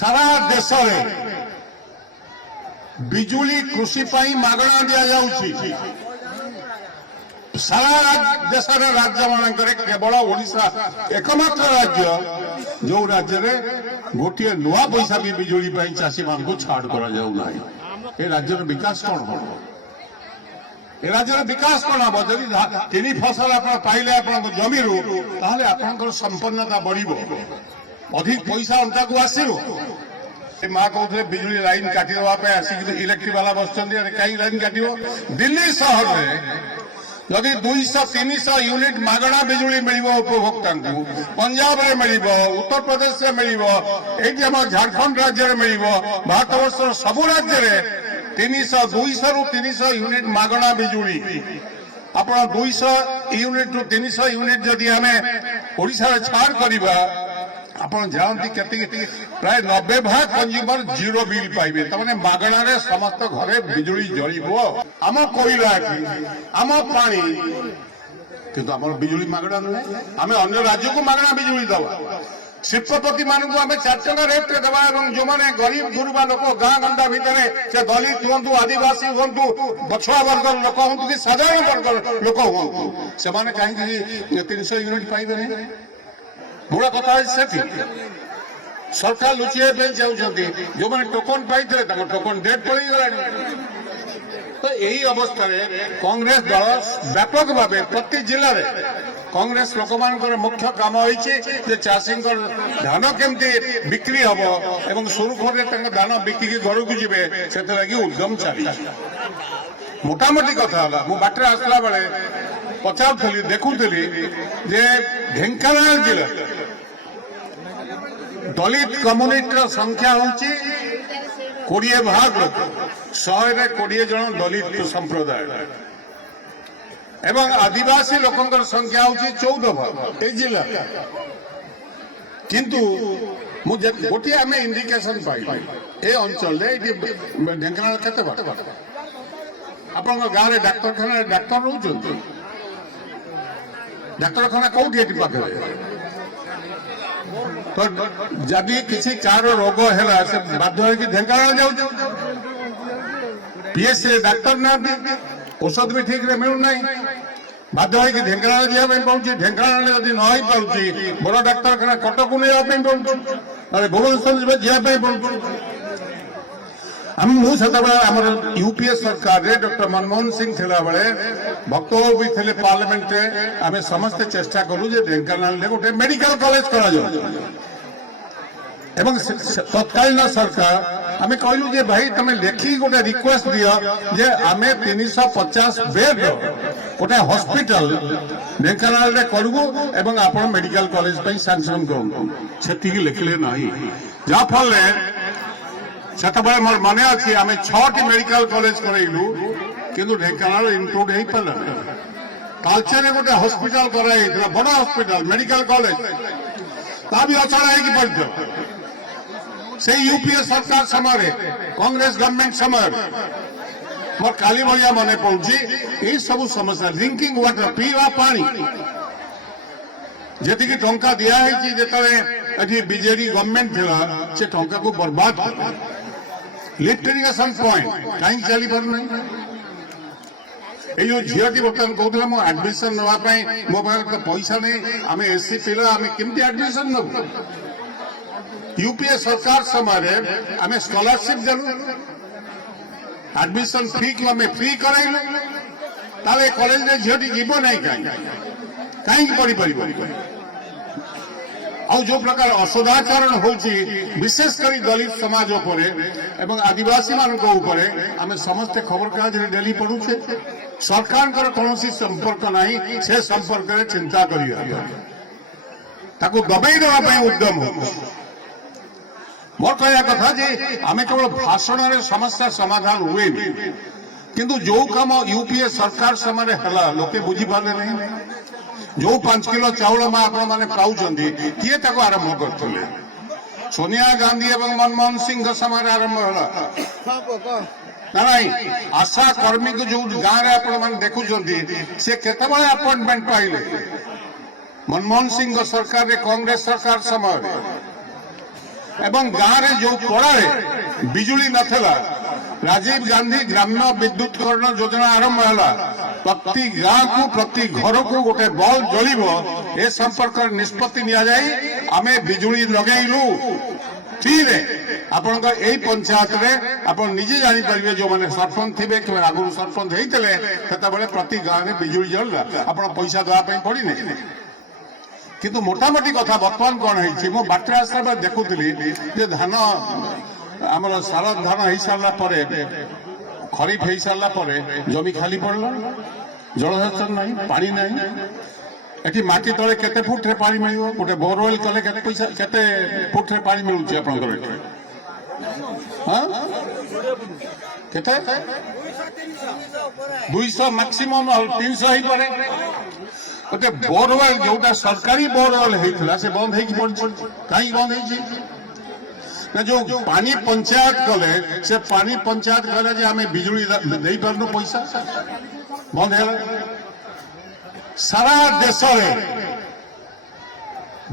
सारा देश में बिजुली कृषि मागणा दि जाऊँगी सारा देश राज्य मान केवल ओडिशा एकमात्र राज्य जो राज्य में गोटे नुआ पैसा भी बिजुली चाषी मान को छाड़ कर राज्यर विकास कौन हम ए राज्यर विकास कौन हम जदि तीन फसल आप पाइले जमी आप संपन्नता बढ़ अधिक पैसा अंता को आसो माँ कहते बिजुली लाइन काटिदेवाई आसिक इलेक्ट्रिक वाला बस कहीं लाइन काट दिल्ली सहर में जदि 200-300 यूनिट मागणा बिजुली मिल उपभोक्ता को पंजाब में मिल उत्तर प्रदेश में मिल झारखंड राज्य में मिल भारत वर्ष सबू राज्य में 200 रु 300 यूनिट मागणा बिजुली आप 200 यूनिट रु 300 यूनिट जदि आम ओडिशा छाड़ करवा आपण जानती प्राय 90% कंज्यूमर जीरो बिल पाइबे तमाने मागणार समस्त घरे बिजुली जळिबो आम कोइला आम पानी किंतु आम बिजुली मागणा नुहे आम अन्य राज्य को मागणा बिजुली दवा शिल्पपति मान को आम 4 टका रेट रे दवा एवं जो माने गरीब गुरुबा लोक गाँ गंडा भितर से दलित हूँ आदिवासी हूँ पछुआ वर्ग लोक हूँ कि साधारण वर्ग लोक हूँ से कहीं 300 यूनिट पाइबे मूल कथा से सरकार लुचाइबा चाहते जो मैंने टोकन पाई टोकन डेट पड़गला तो यही अवस्था कांग्रेस दल व्यापक भाव प्रति जिले में कांग्रेस लोक मान मुख्य काम हो चाषी धान केमती बिक्री हम एवं सुरुखुरे धान बिकिकी घर को जीवे से उद्यम चली मोटामोटी कथा मु बाटर आसला बेले पचारूली देखुली जे ढेंकानाल जिला दलित कम्युनिटी संख्या हूँ 20 भाग लोक 120 जन दलित संप्रदाय एवं आदिवासी लोकंकर संख्या हूँ 14 भाग ए जिला किंतु गोटे आम इंडिकेशन पाई ए अंचल ढेंकानाल केते बाट आप गाँव में डाक्तरखाना डाक्तर रोच डाक्तरखाना कौटी पाखे तो जदि किसी कार रोग है से बाध्य ढेंकानाल जाऊ पीएससी डाक्तर ना औषध भी ठीक मिलूना बाध्य ढेंकानाल जावाई पड़े ढेंकानाल जदि नई पार्टी बड़ डाक्तरखाना कटक नहीं पड़े भुवनेश्वर जावाई पड़े आम यूपीए सरकार रे डॉक्टर मनमोहन सिंह थिला बेले भक्त भी थे पार्लियामेंट रे आम समस्ते चेष्टा कलु जे ढेंकानाल गोटे मेडिकल कॉलेज करा एवं तत्कालीन सरकार आम कहलु जे भाई तमे लेखी गोटे रिक्वेस्ट दियो जे आम 350 बेड गोटे हॉस्पिटल ढेंकानाल रे करबू एवं आपण मेडिकल कॉलेज पे सैंक्शन करू सेठी लिखले नाही जा फल से मोर मन अच्छी आम 6टी मेडिकल कॉलेज करइलु किंतु ढेंकानाल इनक्लूड हो पारा तालचेर गोटे हॉस्पिटल कर बड़ हॉस्पिटल मेडिकल कॉलेज ता भी अचड़ा हो पड़ो से यूपीए सरकार समय कांग्रेस गवर्नमेंट समय मोर काली भाया मन पड़ुची सब समस्या ड्रिंकिंग वाटर पीवा पानी जी टंका दिखाई जो बीजेडी गवर्नमेंट थी से टंका को बर्बाद लिफ्ट इरिगेशन पॉइंट कहीं चली पार ये झीटी बर्तमान कहते मो एडमिशन नापी मो पाखे तो पैसा नहीं आम एससी पिला आम केमती एडमिशन नबू यूपीए सरकार समय आम स्कॉलरशिप देलु एडमिशन फी को आम फ्री कराइलु ताले कॉलेज में झीटी जीव ना कहीं पढ़ी पार और जो प्रकार असदाचरण होची विशेषकर दलित समाज एवं आदिवासी मान आम समस्ते खबर कागज डेली पढ़ुचे सरकार कौन संपर्क नहीं से संपर्क में चिंता दबाई देवाई उद्यम हो मोर कहया कथा जे आम केवल भाषण समस्या समाधान हुए किंतु जो काम यूपीए सरकार समय है लोके बुझी पारे नहीं जो 5 किलो चाउल माँ आपने पाँच किए आरंभ करते सोनिया गांधी एवं मनमोहन सिंह समय आरंभ है ना आशा कर्मी को जो गाँव में देखुं से केतबे अपॉइंटमेंट पाइले मनमोहन सिंह सरकार कांग्रेस सरकार समय एवं गाँव में जो पड़ाए बिजुली नथला राजीव गांधी ग्राम्य विद्युतकरण योजना आरंभ है प्रति गाँव को प्रति घर को गोटे बल्ब जलिब ए संपर्क निष्पत्ति आमे बिजुली लगेलु ठीक है आपण पंचायत रे आपण निजे जानी परिबे जो माने सरपंच थिबे कि आगु सरपंच हेइतले सेता बेले प्रति गाँव में बिजुली जलला आपण पैसा दवा पई पड़ी नै किंतु मोटामोटी कथा वर्तमान कौन है मो बाटर आसला देखुली जे धान आमर शारद धान हो सारा खरीफ हो सारा जमी खाली पड़ला जलसेचन नहीं पानी नहीं एटी माटी तले केते फुट रे पानी मिलियो गोटे बोरवेल कले केते पैसा केते फुट रे पानी मिलुची आपनकर हां केते 200 मैक्सिमम 300 ही पड़े गोटे बोरवेल जोटा सरकारी बोरवेल होता से बंद हो कहीं बंद हो जो पानी पंचायत कले से पानी पंचायत कले जे आमे बिजुली दे पारनु पैसा बंद है सारा देश में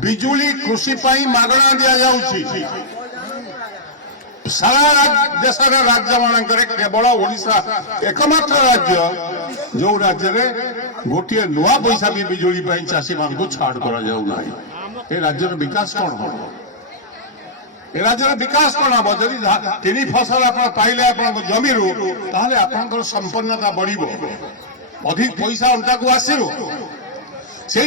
बिजुली कृषि पाई मागणा दिया जाउची सारा देश राज्य मानकर केवल ओडिशा एकमात्र राज्य जो राज्य रे गोटे नुआ पैसा भी बिजुली चाषी मान को छाड़ करा जाऊ नाही ए राज्यर विकास कौन हो ए राज्यर विकास कौन हम जदि तीन फसल आप पाइले आप जमी रू ताहले आपनकर संपन्नता बढ़िबो अधिक पैसा अंता को आसीबो से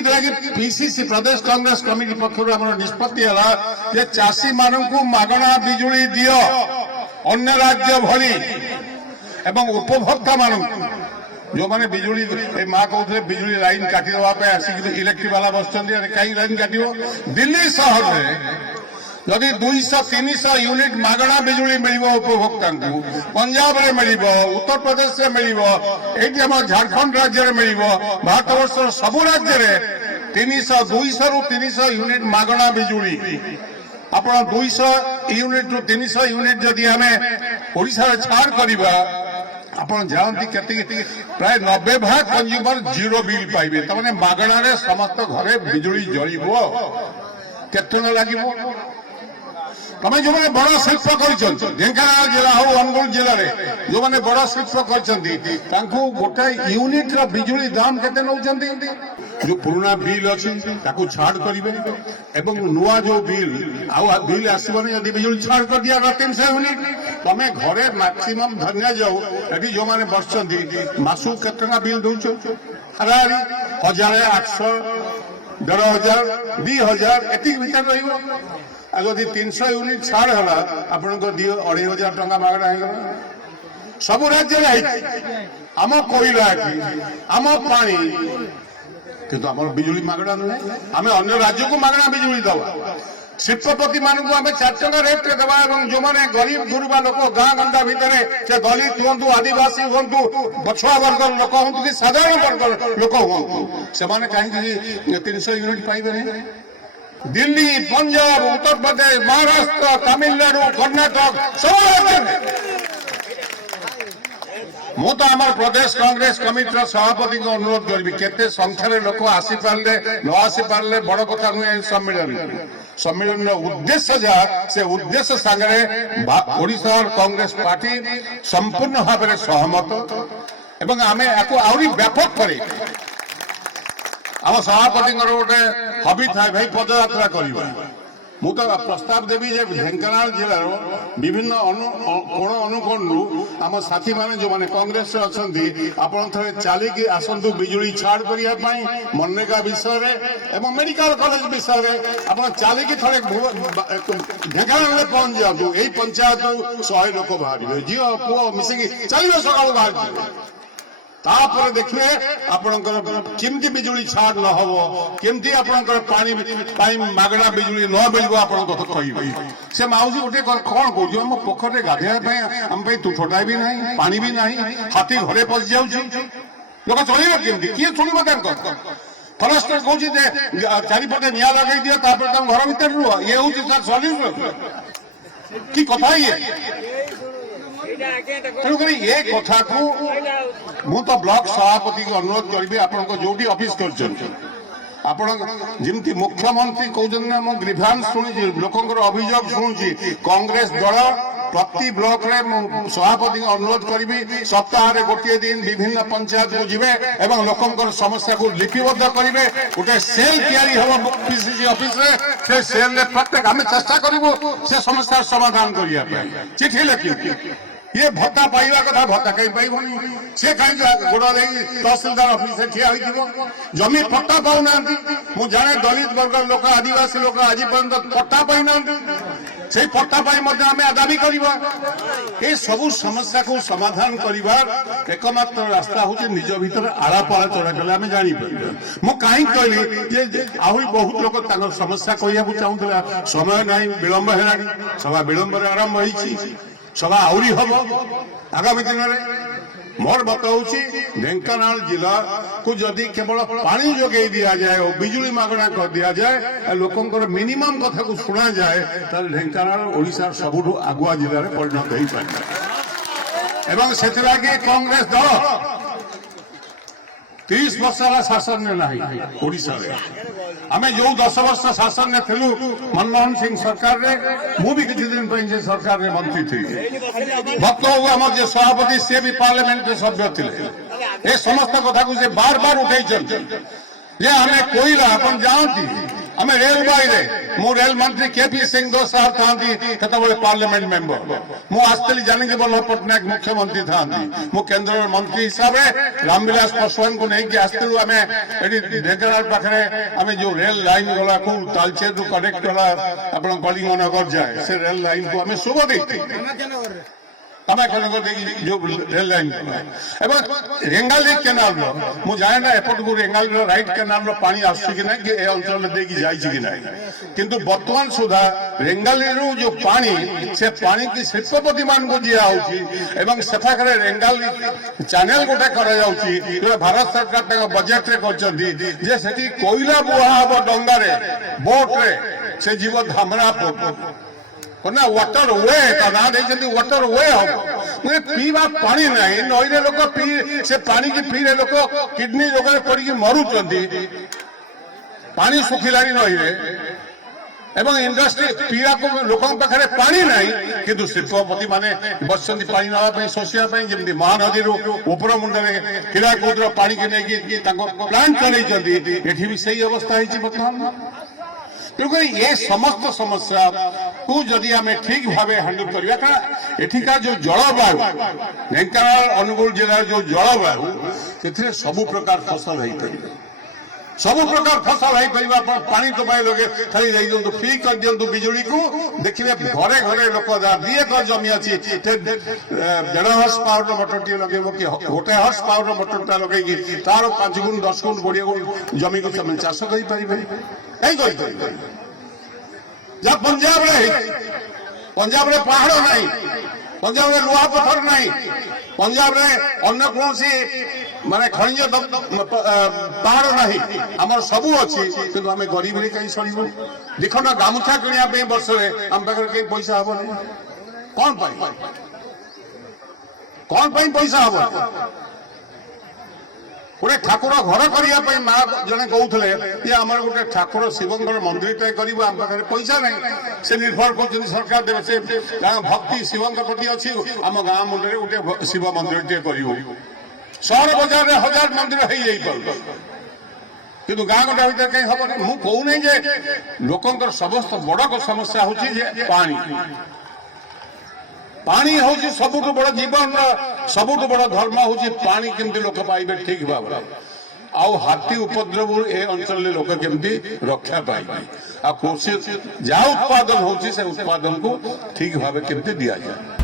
पीसीसी प्रदेश कांग्रेस कमिटी पक्षर निष्पत्ति है चाषी मान को मागणा बिजुली दियो अन्य राज्य भली एवं उपभोक्ता मान जो माने बिजुली माँ कहते बिजुली लाइन काटिदेवाई आसिक इलेक्ट्रिक वाला बस कहीं लाइन काट दिल्ली सहर में जदि 200-300 यूनिट मागणा बिजुली मिल उपभोक्ता पंजाब में मिल उत्तर प्रदेश से मिल झारखंड राज्य में मिल भारत वर्ष सबु राज्य में 200 रु 300 यूनिट मागणा बिजुली आप 200 यूनिट रु 300 यूनिट जदि आम ओडिशा छाड़ करवा आप जानती प्राय 90% कंज्यूमर जीरो बिल पाइबे तमाने मागणा रे समस्त घरे बिजुली जलिबो केते न लागिबो तमें जो मैंने बड़ा शिल्प कर ढेंकानाल जिला हो अनुगुल जिले में जो मैंने बड़ा शिल्प कर गोटे यूनिट बिजुली दाम केते नौचंती जो पुराना बिल अच्छी छाड़ करेंगे एवं नुआ जो बिल आसबनी यदि बिजुली छाड़ कर दिया 300 यूनिट तमें घरे मैक्सिमम धनिया जाओ ये जो मैंने बसुँच मासु केतना बिल दौच 1000-800 1500 2000 एति भीतर रहिबो जदि 300 यूनिट छाड़ है आप 2500 टंका मागणा है सब राज्य आम कोईला आम पानी किंतु आम बिजुली मागणा नुहे आम अन्य राज्य को मागणा बिजुली दवा शिल्पपति मान को आम 4 टका रेट देवा जो मैंने गरीब गुरुबा लोक गाँ गंडा भितर से दलित हूँ आदिवासी हूँ पछुआ वर्ग लोक हूँ कि साधारण वर्ग लोक हूँ से कहीं 300 यूनिट पाइबे नहीं दिल्ली पंजाब उत्तर प्रदेश महाराष्ट्र तमिलनाडु कर्नाटक सब राज्य मु तो आम प्रदेश कांग्रेस कमिटी सभापति को अनुरोध करी केते संख्यार लोक आसी पारे न आसी पारे बड़ कथा नुहे सम्मेलन उद्देश्य जहाँ से उद्देश्य सागरे ओडिशा कांग्रेस पार्टी संपूर्ण भाव में सहमत एवं आम आहरी व्यापक करे आम सभापति गोटे हबी थाए भाई पदयात्रा करवा मु तो प्रस्ताव देवी जे ढेंकानाल जिलार विभिन्न कोण अनुकोण आम साथी माने जो माने कांग्रेस अच्छा आप चलिकी आसतु बिजुली छाड़ करने मनरेगा विषय एवं मेडिकल कॉलेज विषय आप चलिकी थे ढेंकानाल पहुंच जातु यही पंचायत 100 लोक बाहर झील पुओ मिसिकी चलिए सकाल बाहर तापर देखिए आपणकर केमती बिजुली छाड़ न हो केमती आपणकर पानी मागणा बिजुली न मिल आप से माउसी गोटे कौन कौन आम पोखर गाधेवा आम तुठटा भी ना पानी भी ना हाथी घरे पशि जाऊँ लोक चल केमती किए शुणव फरेस्टर कौन चारिपटे निआ लगे दियो तुम घर भर रुह ये हूँ सल्यूशन कि कथा ये तेणुक ये कथा को मु तो ब्लॉक सभापति को अनुरोध करी आप जो ऑफिस कर ଆପଣ ଯେମିତି ମୁଖ୍ୟମନ୍ତ୍ରୀ କହୁଛନ୍ତି ନା ମୁଁ ଗ୍ରିଭାନ୍ସ ଶୁଣିଛି ଲୋକଙ୍କର ଅଭିଯୋଗ ଶୁଣୁଛି କଂଗ୍ରେସ ଦଳ ପ୍ରତି ବ୍ଲକରେ ମୁଁ ସଭାପତିଙ୍କୁ ଅନୁରୋଧ କରିବି ସପ୍ତାହରେ ଗୋଟିଏ ଦିନ ବିଭିନ୍ନ ପଞ୍ଚାୟତକୁ ଯିବେ ଏବଂ ଲୋକଙ୍କର ସମସ୍ୟାକୁ ଲିପିବଦ୍ଧ କରିବେ ଗୋଟେ ସେଲ୍ ତିଆରି ହେବ ପିସିସି ଅଫିସରେ ସେ ସେଲ୍ରେ ପ୍ରତ୍ୟେକ ଆମେ ଚେଷ୍ଟା କରିବୁ ସେ ସମସ୍ୟାର ସମାଧାନ କରିବା ପାଇଁ ଚିଠି ଲେଖିବୁ ये भत्ता पाइबा कथा भत्ता कहीं पाइबनी से कहीं गोड़ दे तहसीलदार ऑफिस से ठिया होइथिबो जमी पट्टा पाउना मु जाने दलित वर्ग लोक आदिवासी लोक आज पर्यंत पट्टा पाइना से पट्टा पाई मध्य आमे दाबी करबा ए सब समस्या को समाधान करिवार एकमात्र रास्ता होचे निज भीतर आलापाला चला कले आमे जानि परिबा मु काई कहली जे आहुल बहुत लोक तांगर समस्या कहिया को चाहुतला समय नाही विलंब हेलानी सभा विलंब रे आरंभ होईची सभा आउरी हम आगामी दिन में मोर मत हूँ ढेंकानाल जिला को जदि केवल पानी जोगे दिया जाए और बिजुली मागणा कर दिया जाए लोकंकर मिनिमम कथा को शुणा जाए ताल ढेंकानाल ओडिशा सबुठु आगुआ जिले में परिणत हो पारे एवं सेथिलागी कांग्रेस दल 30 वर्ष शासन ने नहीं ओडिशा रे आमे जो 10 वर्ष शासन ने थिलु मनमोहन सिंह सरकार रे मु भी किछि दिन पहिले सरकार रे मंत्री थी भक्त हमर जे सभापति से भी पार्लियामेंट रे सभ्य थिले ए समस्त कथा को से बार बार उठाई चलते जे हमें कोईला अपन जानती हमें रेलबाई रे मु रेल मंत्री केपी सिंह दो साहब थांती केतबळे पार्लियामेंट मेंबर मु आस्तली जानकी वल्लभ पटनायक मुख्यमंत्री थांती मु केंद्र मंत्री हिसाब रे रामविलास पासवान को नहीं कि आस्तलु हमें एडी ढेंकानाल पाखरे हमें जो रेल लाइन गला को तालचेर रु कनेक्ट गला आपण कलिंगनगर जाए से रेल लाइन को हमें शुभ देती जो रेल लाइन एवं रेंगाली केनाल मु जाने ना एपट को रेंगाली राइट केनाल पानी आसुची कि नहीं कि ए अंचल देकी जाइछि कि नहीं किंतु वर्तमान सुधा रेंगाली रो जो पानी से पानी की शिल्पपति मान को दिया होची एवं सफा करे रेंगाली चैनल गोटे करा जाउची जो भारत सरकार तक बजट रे करचंदी जे सेठी कोयला बुहा हबो डंगा रे बोट रे से जीव धामरा ना वाटर वे ना वाटर वे हम पीवा पानी नहीं नई लोक पी से पानी की पी लोक किडनी रोग पड़ी मरुंट पानी सुखिलानी नई एवं इंडस्ट्री पीवा को लोक पाखे पानी नहीं किंतु शिल्पपति माने बसंती पानी नापी शोषिया जमी महानदी ऊपर मुंडे हीराकुद पानी की नहीं प्लांट चलती ये भी सही अवस्था है बर्तमान क्योंकि ये समस्त समस्या को जदि आम ठीक भाव हैंडल करवा कारण एठिका जो जलवायु ढेंकानाल अनुगुल जिलार जो जलवायु से सबु प्रकार फसल हो सब प्रकार फसल हो पानी तो लगे खाली फ्री कर दिंतु बिजुली को देखिए घरे घरे लोक 2 एकर जमी अच्छी 1.5 हॉर्स पावर मोटर टी लगे कि 1 हॉर्स पावर मोटर टा लगे तार 5 गुण 10 गुण 20 गुण जमी को चाष कर पंजाब रे पहाड़ नहीं पंजाब रे लुहा पत्थर नहीं पंजाब रे अन्य कौन माने खनिज पहाड़ नहीं आमर सबू अच्छी किंतु आम गरीब रे कहीं सड़ू देख ना गामुछा किणा वर्ष में आम पाखे कहीं पैसा हम कौन पैसा हम गोटे ठाकुर घर करने माँ जड़े कहते ये आम गोटे ठाकुर शिवंकर मंदिर टे कर पैसा नहीं से निर्भर कर सरकार देवे से भक्ति शिवंकर प्रति अच्छी आम गाँ मुंडे गोटे शिव मंदिर टे कर सहर बजार में 1000 मंदिर हो किंतु गाँ गोटा भर कहीं हम मुझे कहूनी जे लोकंर समस्त बड़ समस्या हूँ पानी पानी हूँ सबुठ बड़ जीवन सबुठ बड़ धर्म हूँ पानी केमती लोक पाइबे ठीक भाव आउ हाथी उपद्रव ए अंचल लोक केमती रक्षा पाइबे आ कृषि जहाँ उत्पादन होची से उत्पादन को ठीक भाव केमती दिया जाए।